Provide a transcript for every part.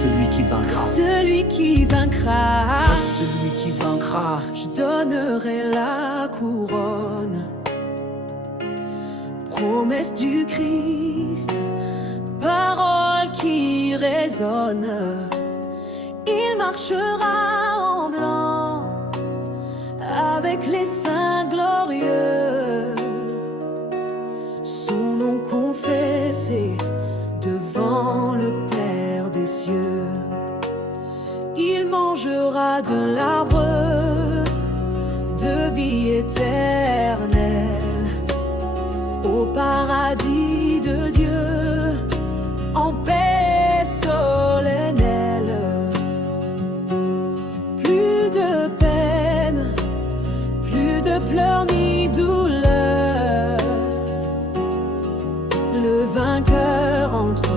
celui qui vaincra. Celui qui vaincra. À celui qui vaincra. Je donnerai la couronne. Promesse du Christ, parole qui résonne. Il marchera en blanc avec les saints glorieux. Son nom confessé devant le Père des cieux. Il mangera de l'arbre de vie éternelle au paradis de Dieu, en paix solennelle. Plus de peine, plus de pleurs ni douleur. Le vainqueur entre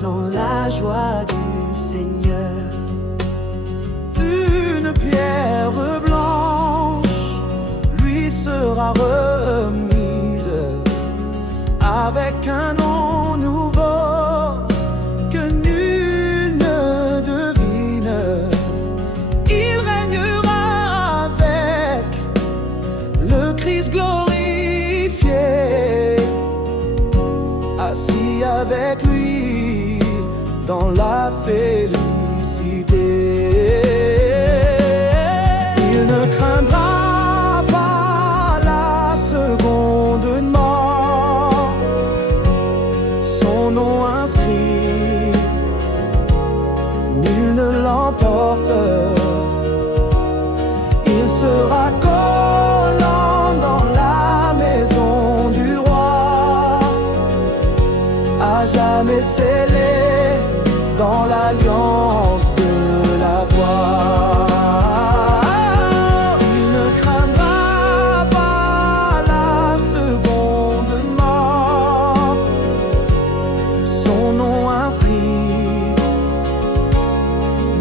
dans la joie du Seigneur. Une pierre blanche lui sera remise, avec un nom nouveau que nul ne devine. Il régnera avec le Christ glorifié, assis avec lui dans la félicité. Il ne craindra pas la seconde mort. Son nom inscrit, nul ne l'emporte. Il sera collant dans la maison du roi, à jamais scellé dans l'alliance de la foi. Il ne craindra pas la seconde mort. Son nom inscrit,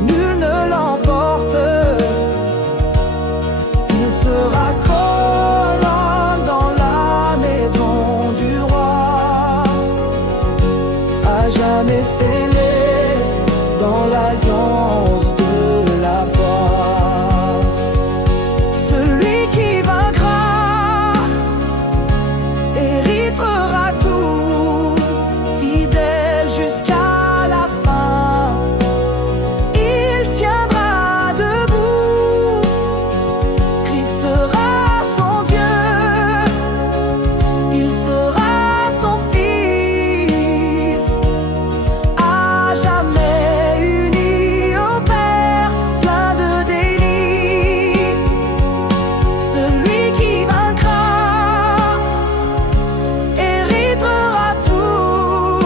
nul ne l'emporte. Il sera collant dans la maison du roi, à jamais scellé dans l'alliance de la foi. Celui qui vaincra héritera tout, fidèle jusqu'à la fin. Il tiendra debout, Christ sera son Dieu, il sera son Fils, à jamais unis au Père, plein de délices. Celui qui vaincra héritera tout,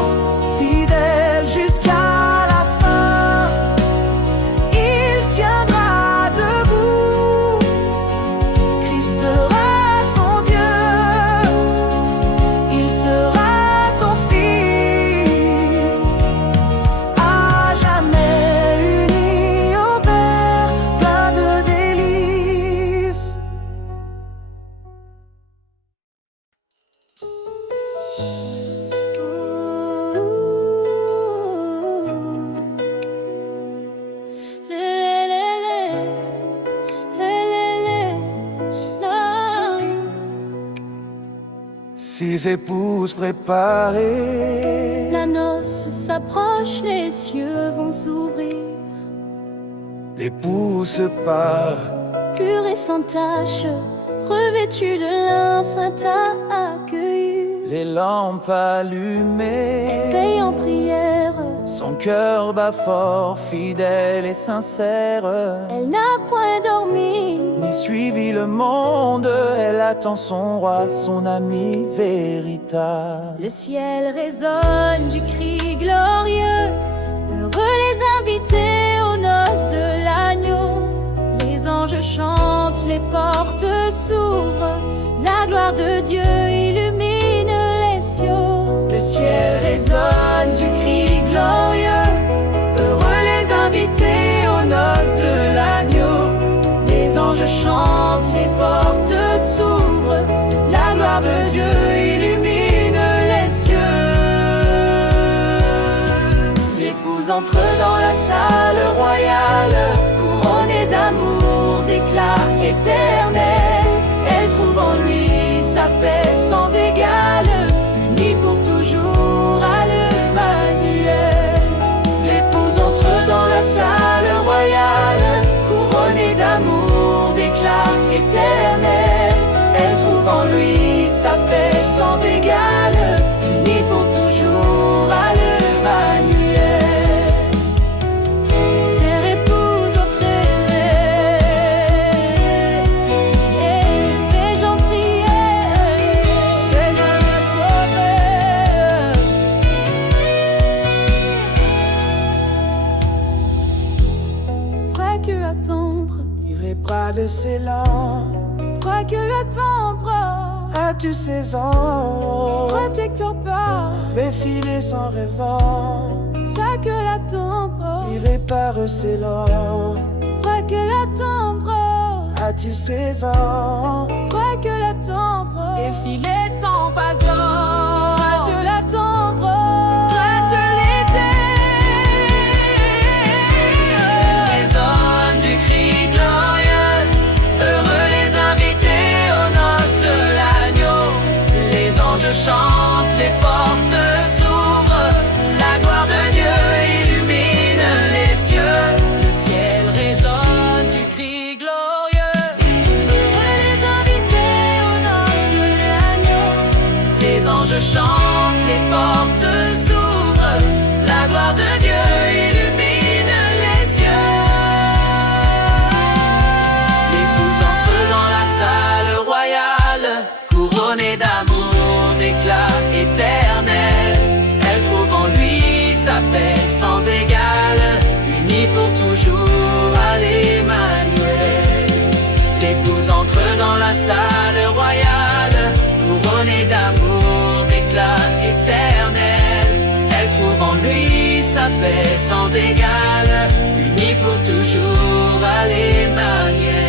fidèle jusqu'à la fin. Il tiendra debout, Christ sera son Dieu, il sera son Fils, à jamais unis au Père, plein de délices. Six épouses préparées, La noce s'approche, les cieux vont s'ouvrir. l'époux se part. Pur et sans tache, revêtu de lin fin à accueillir. Les lampes allumées, Veille en prière, son cœur bat fort, fidèle et sincère. elle n'a point dormi. Ni suivi le monde, elle attend son roi, son ami véritable. Le ciel résonne du cri glorieux. Heureux les invités aux noces de l'agneau. Les anges chantent, les portes s'ouvrent. La gloire de Dieu illumine les cieux. Le ciel résonne du cri glorieux. Heureux les invités aux noces de l'agneau. Les anges chantent, les portes s'ouvrent. La gloire de Dieu illumine les cieux. L'épouse entrent dans la salle royale, couronnée d'amour, d'éclat éternel. Elle trouve en lui sa paix sans égale, unie pour toujours à l'Emmanuel. L'épouse entre dans la salle royale, couronnée d'amour, d'éclat éternel. Elle trouve en lui sa paix sans égale, unie pour toujours à l'Emmanuel. Sœur épouse au préfet, élevez en prière, ces âmes sauvées. Près que attendre, Il est bras de Ceylan. près que attendre, As-tu 16 ans? protecteur pas, Défilé sans raison. ça que l'attendre, Il répare Ceylan. près que l'attendre, As-tu 16 ans? près que l'attendre, Défilé sans pas ordre, près de l'attendre, près de l'été. Résonne du cri glorieux, heureux les invités aux noces de l'agneau. Les anges chantent, les portes s'ouvrent, la gloire de Dieu illumine les cieux. Le ciel résonne du cri glorieux, heureux les invités aux noces de l'agneau. les anges chantent, les portes s'ouvrent, la gloire de Dieu illumine les cieux. L'épouse entre dans la salle royale, couronnée d'amour, d'éclat éternel. Elle trouve en lui sa paix sans égale, unie pour toujours à l'Emmanuel. L'épouse entre dans la salle royale, couronnée d'amour, d'éclat éternel. Elle trouve en lui sa paix sans égale, unie pour toujours à l'Emmanuel.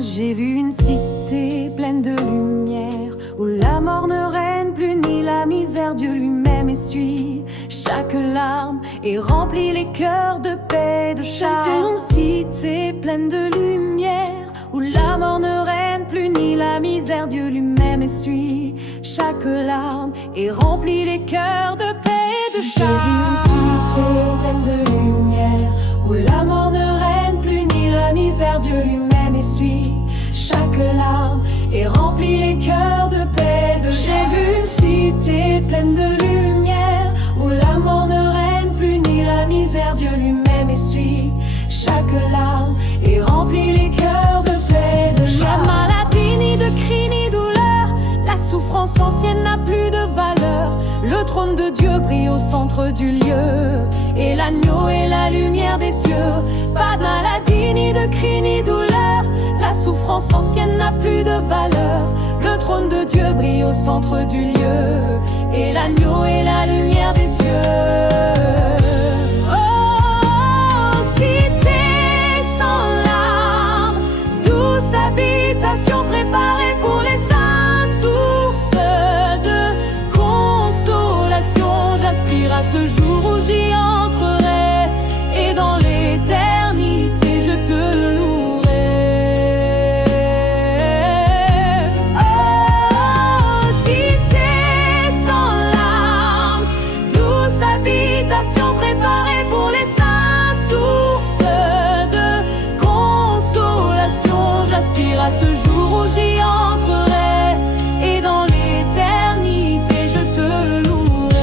J'ai vu une cité pleine de lumière, où la mort ne règne plus ni la misère. Dieu lui-même essuie chaque larme et remplit les cœurs de paix, de charme. J'ai vu une cité pleine de lumière, où la mort ne règne plus ni la misère. Dieu lui-même essuie chaque larme et remplit les cœurs de paix, de charme. J'ai vu une cité pleine de lumière, où la mort ne règne plus ni la misère. Dieu lui-même essuie chaque larme et remplit les cœurs de paix, de charme. J'ai vu une cité pleine de lumière, où la mort ne règne plus ni la misère. Dieu lui-même essuie chaque larme et remplit les cœurs de paix, de charme. Pas de maladie, ni de cri, ni douleur, la souffrance ancienne n'a plus de valeur. Le trône de Dieu brille au centre du lieu, et l'agneau est la lumière des cieux. Pas de maladie, ni de cri, ni douleur, la souffrance ancienne n'a plus de valeur. Le trône de Dieu brille au centre du lieu, et l'agneau est la lumière des cieux. Oh, cité sans larmes, douce habitation préparée pour les saints, source de consolation. J'aspire à ce jour où j'y entrerai, et dans l'éternité je te louerai. Oh, cité sans larmes, douce habitation préparée pour les saints, source de consolation. J'aspire à ce jour où j'y entrerai, et dans l'éternité je te louerai.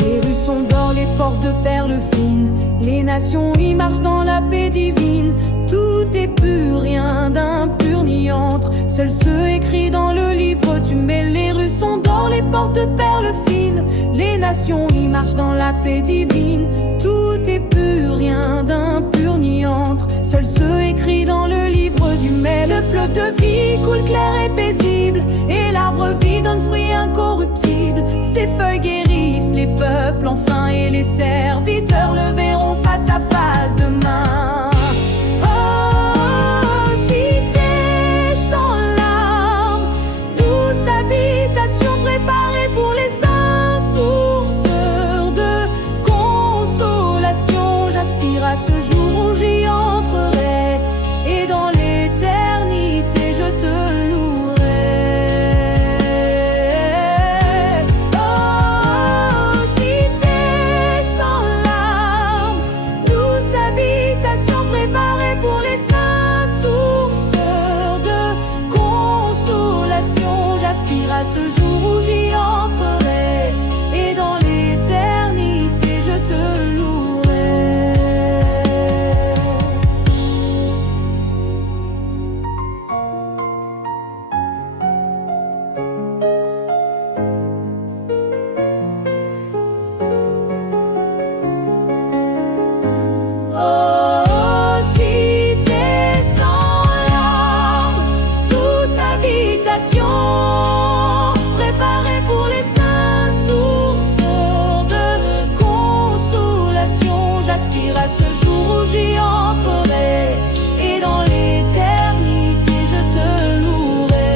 Les rues sont d'or, les portes de perles fines, les nations y marchent dans la paix divine. Tout est pur, rien d'impur n'y entre, seul ce écrit dans le livre tu mets. Les rues sont d'or, les portes de perles fines, Les nations y marchent dans la paix divine. Tout est pur, rien d'impur ni entre. Seul ceux écrits dans le livre du mai. Le fleuve de vie coule clair et paisible, et l'arbre vie donne fruit incorruptible. Ses feuilles guérissent les peuples enfin, et les serviteurs le verront face à face demain. Oh, cité sans larmes, douce habitation préparée pour les saints, source de consolation. J'aspire à ce jour où j'y entrerai, et dans l'éternité je te louerai. Oh, cité sans larmes, douce habitation préparée pour les saints, source de consolation. J'aspire à ce jour où j'y entrerai, et dans l'éternité je te louerai. Oh, cité sans larmes, douce habitation préparée pour les saints, source de consolation. J'aspire à ce jour où j'y entrerai, et dans l'éternité je te louerai.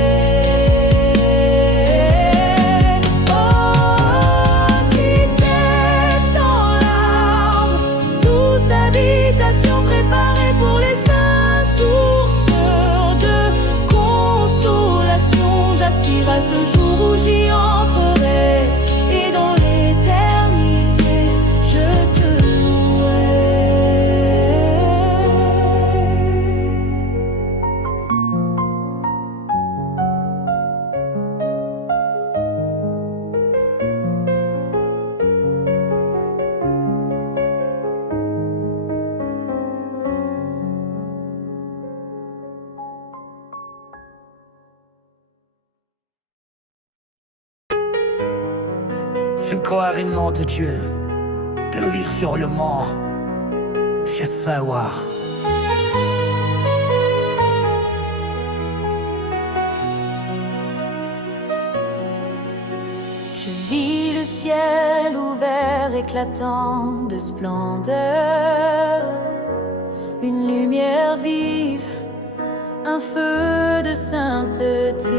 Oh, cité sans larmes, douce habitation préparée pour les saints, source de consolation. J'aspire à ce jour où j'y entrerai, et dans l'éternité je te louerai. Je crois au nom de Dieu, de lui sur le mort, je savoir. Je vis le ciel ouvert éclatant de splendeur, une lumière vive, un feu de sainteté.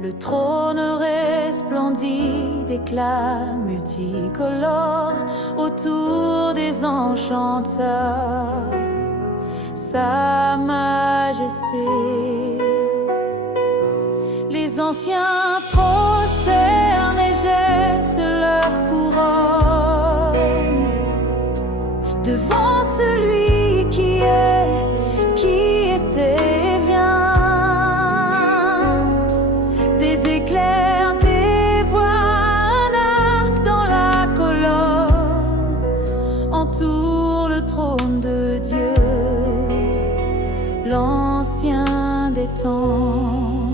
Le trône resplendit d'éclats multicolores autour des enchanteurs. Sa majesté, les anciens prosternent et jettent leur couronne devant celui qui est, qui était et vient. Des éclairs, des voix, un arc dans la colonne entoure le trône de Dieu, l'ancien des temps.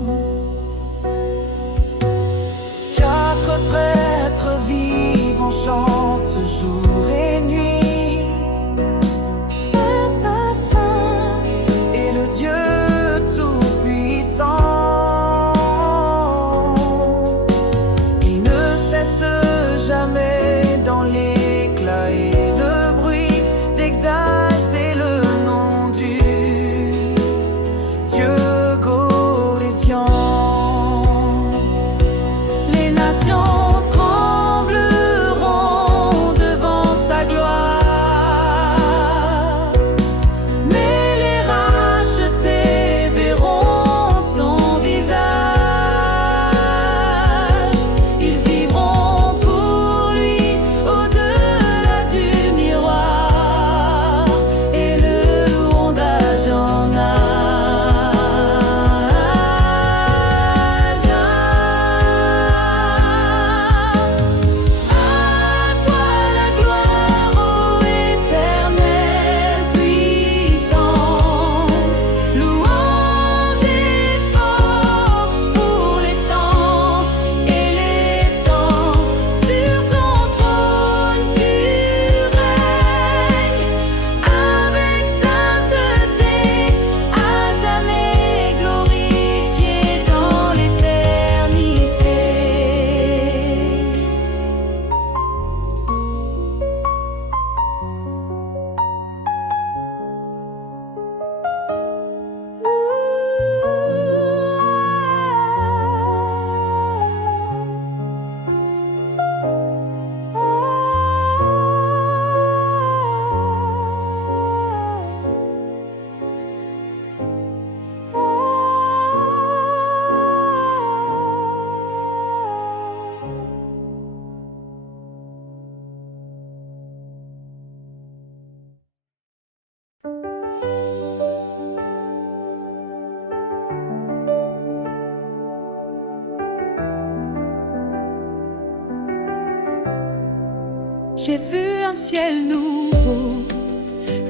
J'ai vu un ciel nouveau,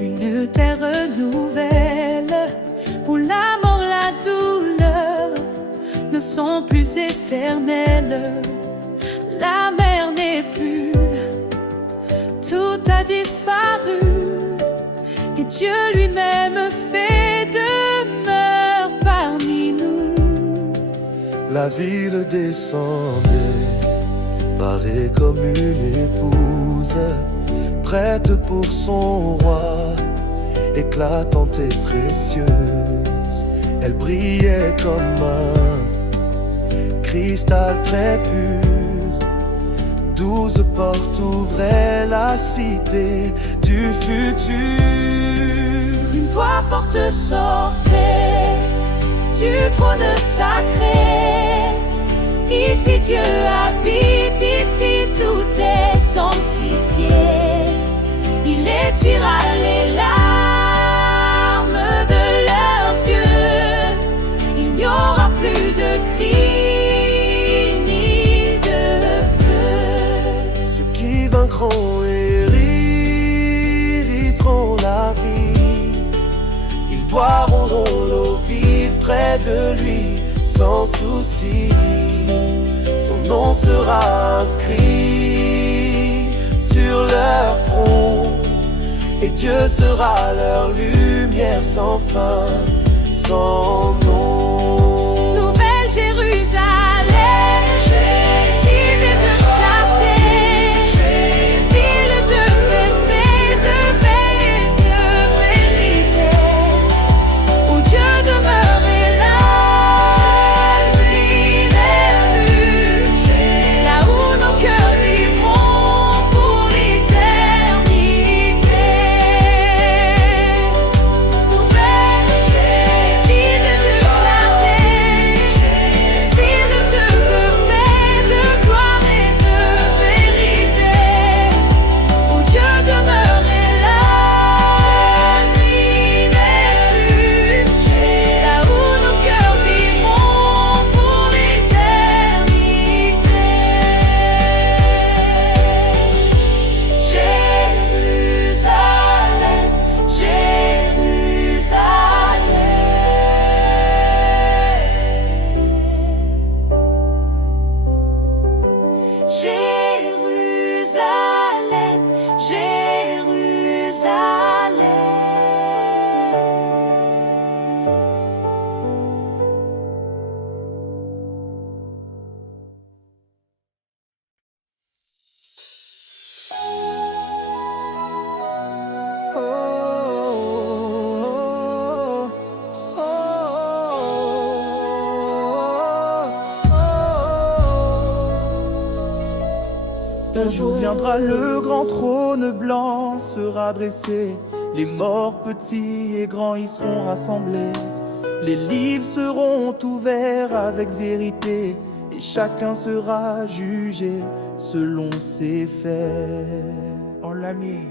une terre nouvelle, où la mort, la douleur ne sont plus éternelles. La mer n'est plus, tout a disparu, et Dieu lui-même fait demeure parmi nous. La ville descendait, parée comme une épouse, prête pour son roi, éclatante et précieuse. Elle brillait comme un cristal très pur. 12 portes ouvraient la cité du futur. Une voix forte sortait du trône sacré. Ici Dieu habite, ici tout est sanctifié. Il essuiera les larmes de leurs yeux. Il n'y aura plus de cris ni de feu. Ceux qui vaincront hériteront la vie. Ils boiront l'eau vive près de lui sans souci. Son nom sera inscrit sur leur front, et Dieu sera leur lumière sans fin, sans nom. Nouvelle Jérusalem, cité de clarté, ville de paix, de vérité, où Dieu demeure et la nuit n'est plus, là où nos cœurs vivront pour l'éternité. Nouvelle cité de clarté, ville de paix, de gloire et de vérité, où Dieu demeure et la nuit n'est plus, là où nos cœurs vivront pour l'éternité. Jérusalem, Jérusalem, Oh, oh, oh, oh. Un jour viendra, le grand trône blanc sera dressé. Les morts petits et grands y seront rassemblés. Les livres seront ouverts avec vérité, et chacun sera jugé selon ses faits. On l'a mis.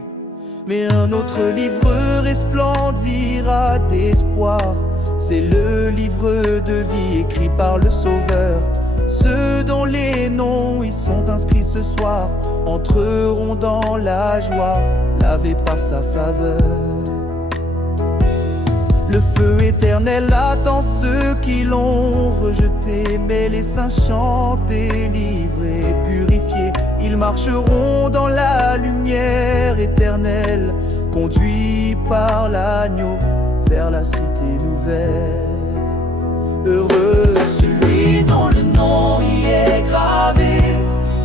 Mais un autre livre resplendira d'espoir. C'est le livre de vie écrit par le Sauveur. Ceux dont les noms y sont inscrits ce soir entreront dans la joie, lavés par sa faveur. Le feu éternel attend ceux qui l'ont rejeté, mais les saints chantent, délivrés, purifiés. Ils marcheront dans la lumière éternelle, conduits par l'agneau vers la cité nouvelle. Heureux celui dont le nom y est gravé,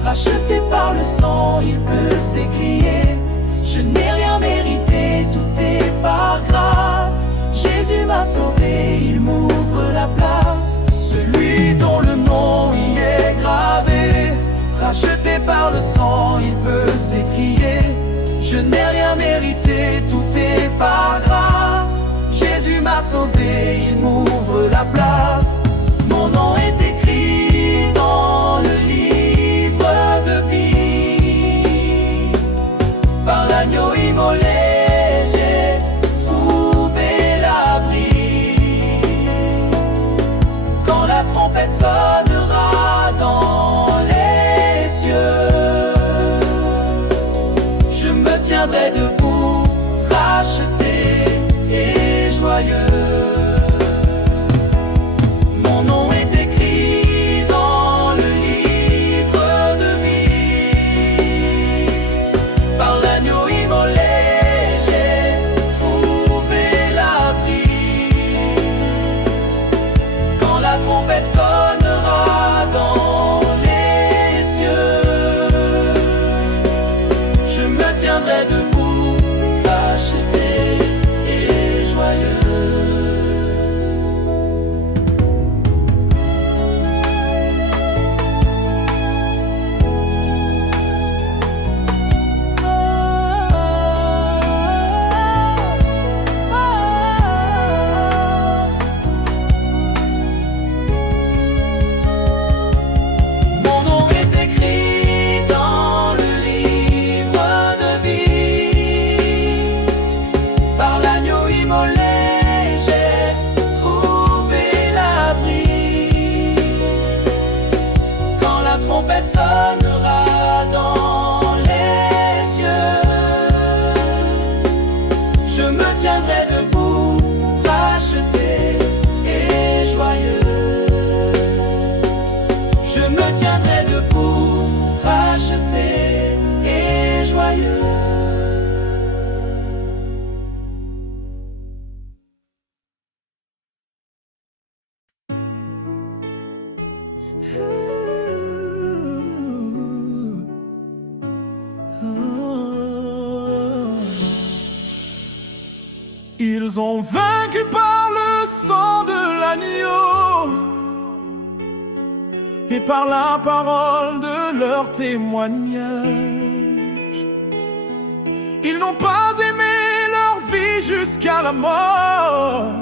racheté par le sang, il peut s'écrier: je n'ai rien mérité, tout est par grâce. Jésus m'a sauvé, il m'ouvre la place. Celui dont le nom y est gravé, racheté par le sang, il peut s'écrier: je n'ai rien mérité, tout est par grâce. Jésus m'a sauvé, il m'ouvre la place. Mon nom est écrit dans le livre de vie. Par l'agneau immolé, j'ai trouvé l'abri. Quand la trompette sonnera dans les cieux, Ils ont vaincu par le sang de l'agneau et par la parole de leur témoignage. Ils n'ont pas aimé leur vie jusqu'à la mort.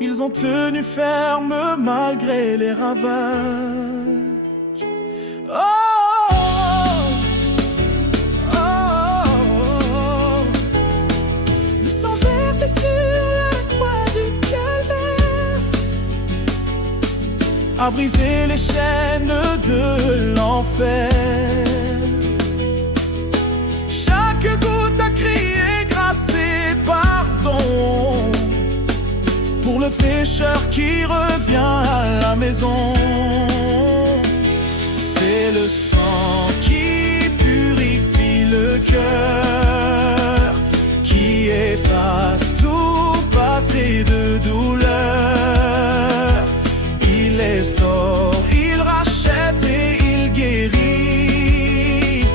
Ils ont tenu ferme malgré les ravages. Oh, oh, oh. Le sang versé sur la croix du calvaire a brisé les chaînes de l'enfer. Chaque goutte a crié grâce et pardon pour le pécheur qui revient à la maison. C'est le sang qui purifie le cœur, qui efface tout passé de douleur. Il restaure, il rachète et il guérit.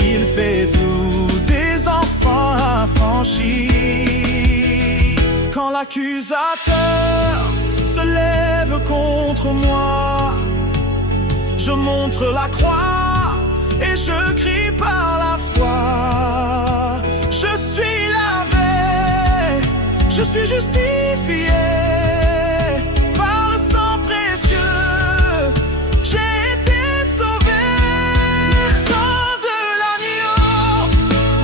Il fait d'où des enfants affranchis. Quand l'accusateur se lève contre moi, je montre la croix et je crie par la foi. Je suis lavé, je suis justifié par le sang précieux. J'ai été sauvé. Le sang de l'agneau,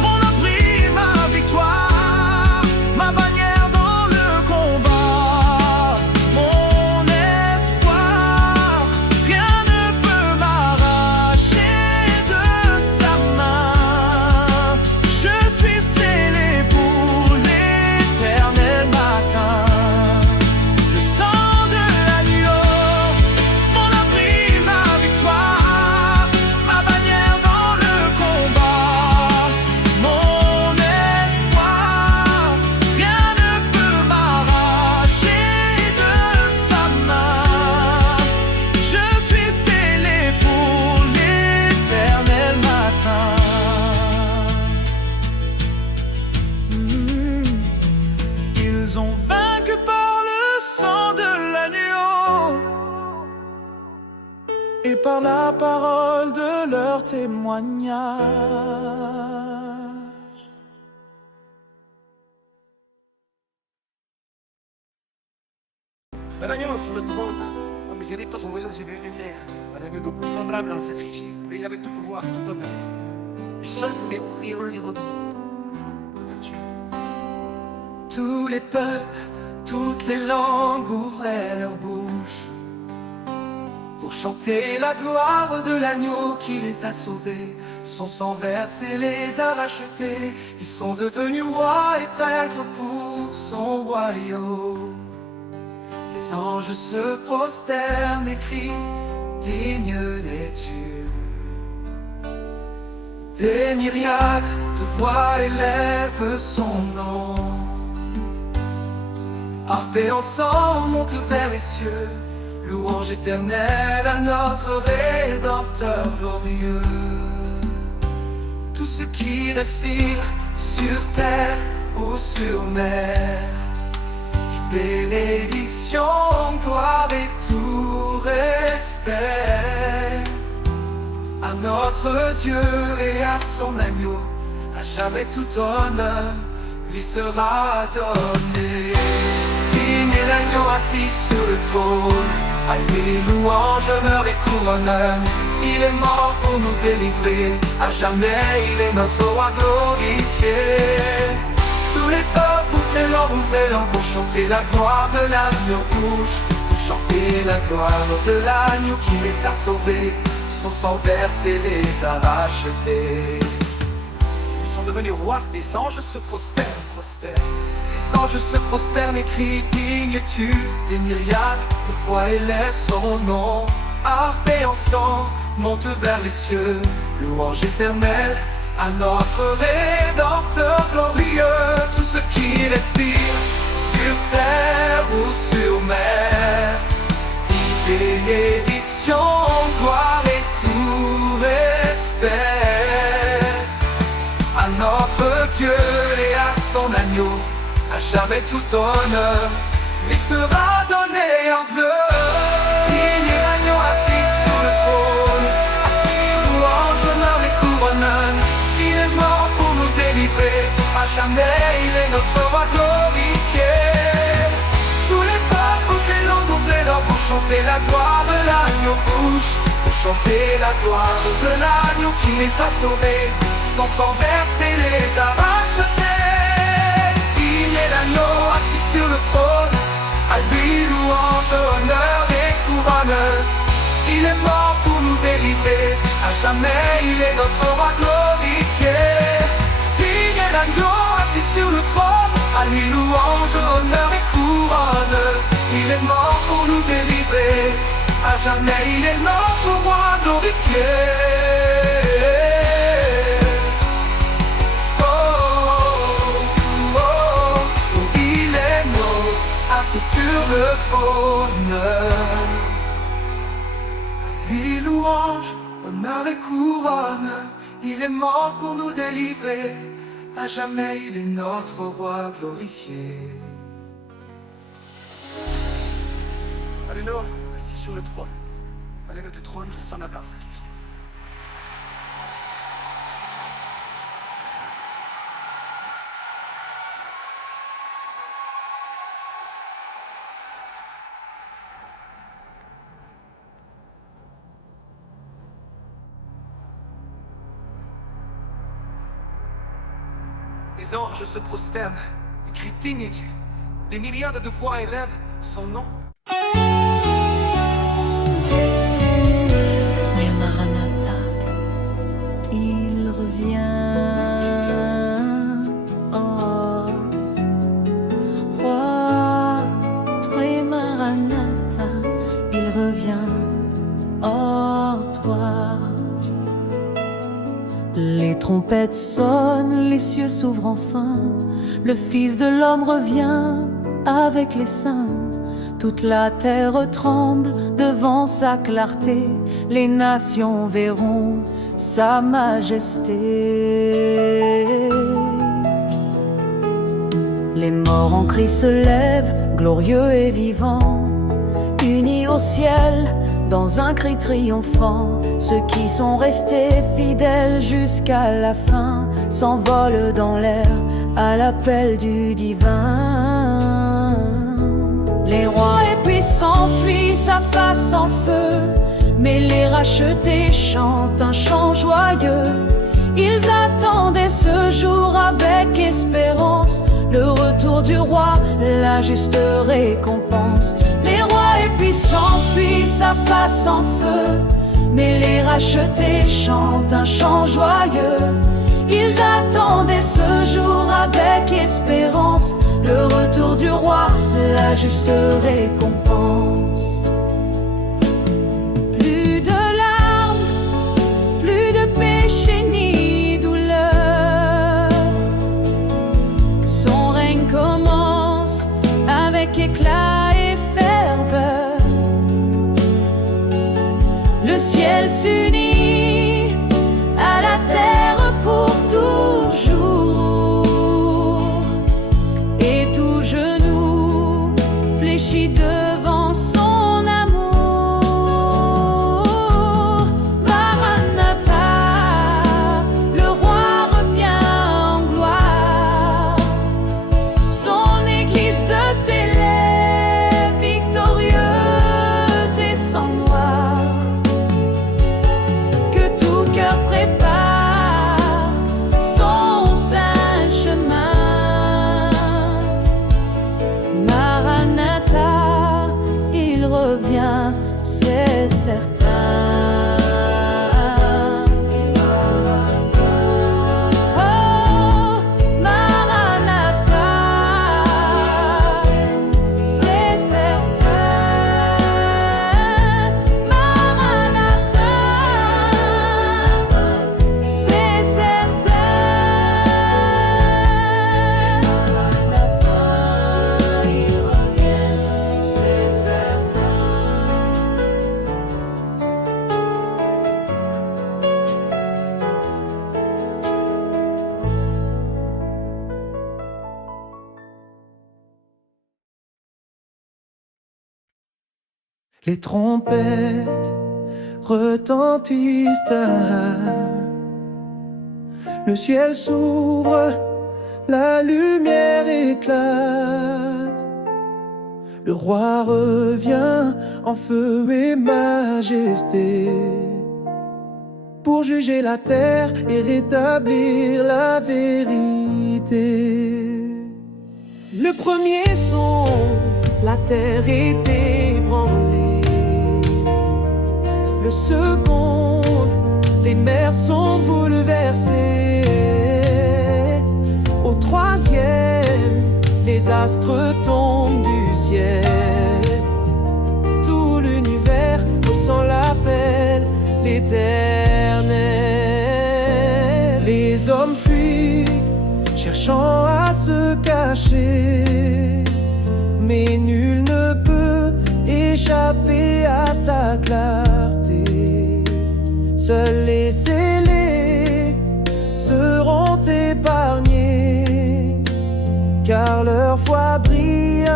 mon abri, ma victoire, ma bannière dans le combat, mon espoir. Rien ne peut m'arracher de sa main. Je suis scellé pour l'éternel matin. Le sang de l'agneau, mon abri, ma victoire, ma bannière dans le combat, mon espoir. Rien ne peut m'arracher de sa main. Je suis scellé pour l'éternel matin. Ils ont vaincu par le sang de l'agneau et par la parole de leur témoignage. L'agneau sur le trône, a mis Cristo sobre los y vio lumière. Un agneau donc semblable à un sacrifié, mais il avait tout pouvoir, tout honneur. Et seul pouvait ouvrir le livre de Dieu. Tous les peuples, toutes les langues ouvraient leur bouche pour chanter la gloire de l'agneau qui les a sauvés. Son sang versé les a rachetés. Ils sont devenus rois et prêtres pour son royaume. Les anges se prosternent et crient, digne d'es-tu. Des myriades de voix élèvent son nom. Harpez ensemble, monte vers les cieux, louange éternelle à notre Rédempteur glorieux. Tout ce qui respire sur terre ou sur mer, dit bénédiction, gloire et tout respect à notre Dieu et à son agneau. À jamais tout honneur lui sera donné. Digne est l'agneau assis sur le trône, à lui louange, honneur et couronne. Il est mort pour nous délivrer, à jamais il est notre roi glorifié. Tous les peuples, toutes les langues ouvraient leur bouche, chanter la gloire de l'agneau rouge, pour chanter la gloire de l'agneau qui les a sauvés. Son sang versé les a rachetés. Ils sont devenus rois, les anges se prosternent. Les anges se prosternent et crient, digne es-tu. Des myriades de voix élèvent son nom. Harpez ensemble, monte vers les cieux, louange éternelle à notre Rédempteur glorieux. Tout ce qui respire sur terre ou sur mer, dit bénédiction, gloire et tout respect à notre Dieu et à son agneau, à jamais tout honneur lui sera donné en bleu. Digne est l'agneau assis sur le trône, à qui louange, honneur et couronne. Il est mort pour nous délivrer, à jamais il est notre roi glorifié. Tous les peuples que l'on ouvrait leur bouche chanter la gloire de l'agneau bouche, pour chanter la gloire de l'agneau qui les a sauvés, sans sang versé les a rachetés. Il est l'agneau assis sur le trône, à lui louange, honneur et couronne. Il est mort pour nous délivrer, à jamais il est notre roi glorifié. Il est l'agneau assis sur le trône, à lui louange, honneur et couronne. Il est mort pour nous délivrer, à jamais il est notre roi glorifié. Sur le trône, lui louange, honneur et couronne. Il est mort pour nous délivrer, à jamais il est notre roi glorifié. Alléluia, assis sur le trône. Alléluia du trône, le sang n'a pas sacrifié. Les anges se prosternent, et crient digne Dieu. Des milliards de voix élèvent son nom. Mais Maranatha, il revient. Oh, roi, toi Maranatha, il revient. Oh, toi. Les trompettes sonnent, les cieux s'ouvrent enfin. Le Fils de l'homme revient avec les saints. Toute la terre tremble devant sa clarté. Les nations verront sa majesté. Les morts en Christ se lèvent, glorieux et vivants, unis au ciel dans un cri triomphant. Ceux qui sont restés fidèles jusqu'à la fin s'envolent dans l'air à l'appel du divin. Les rois et puissants fuient sa face en feu, mais les rachetés chantent un chant joyeux. Ils attendaient ce jour avec espérance, le retour du roi, la juste récompense. Les rois et puissants fuient sa face en feu, mais les rachetés chantent un chant joyeux. Ils attendaient ce jour avec espérance, le retour du roi, la juste récompense. Plus de larmes, plus de péché ni douleur. Son règne commence avec éclat et ferveur. Le ciel s'unit à la terre pour toujours, et tout genou fléchit devant son amour. Maranatha, le roi revient en gloire. Son église s'élève victorieuse et sans noir. Que tout cœur prépare son saint chemin. Maranatha, il revient, c'est certain. Oh, Maranatha, c'est certain. Maranatha, c'est certain. Maranatha, il revient, c'est certain. Les trompettes retentissent tard. Le ciel s'ouvre, la lumière éclate. Le roi revient en feu et majesté pour juger la terre et rétablir la vérité. Le premier son, la terre est ébranlée. Le second, les mers sont bouleversées. Au troisième, les astres tombent du ciel. Tout l'univers ressent l'appel, l'Éternel. Les hommes fuient, cherchant à se cacher, mais nul ne peut échapper à sa clarté. Seuls les scellés seront épargnés, car leur foi brille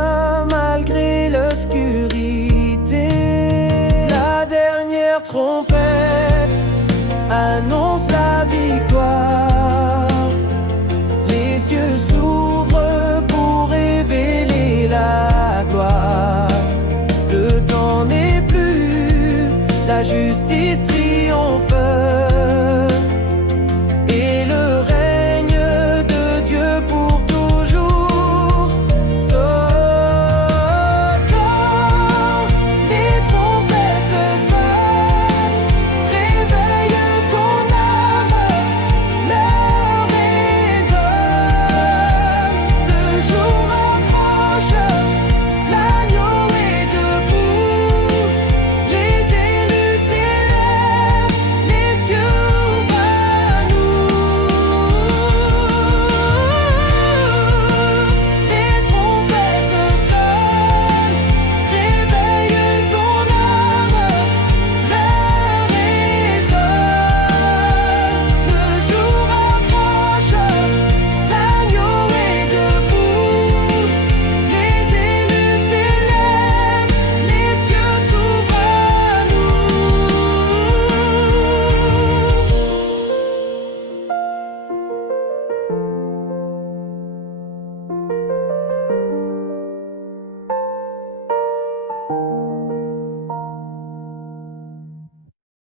malgré l'obscurité. La dernière trompette annonce la victoire. Les cieux s'ouvrent pour révéler la gloire. Le temps n'est plus, la justice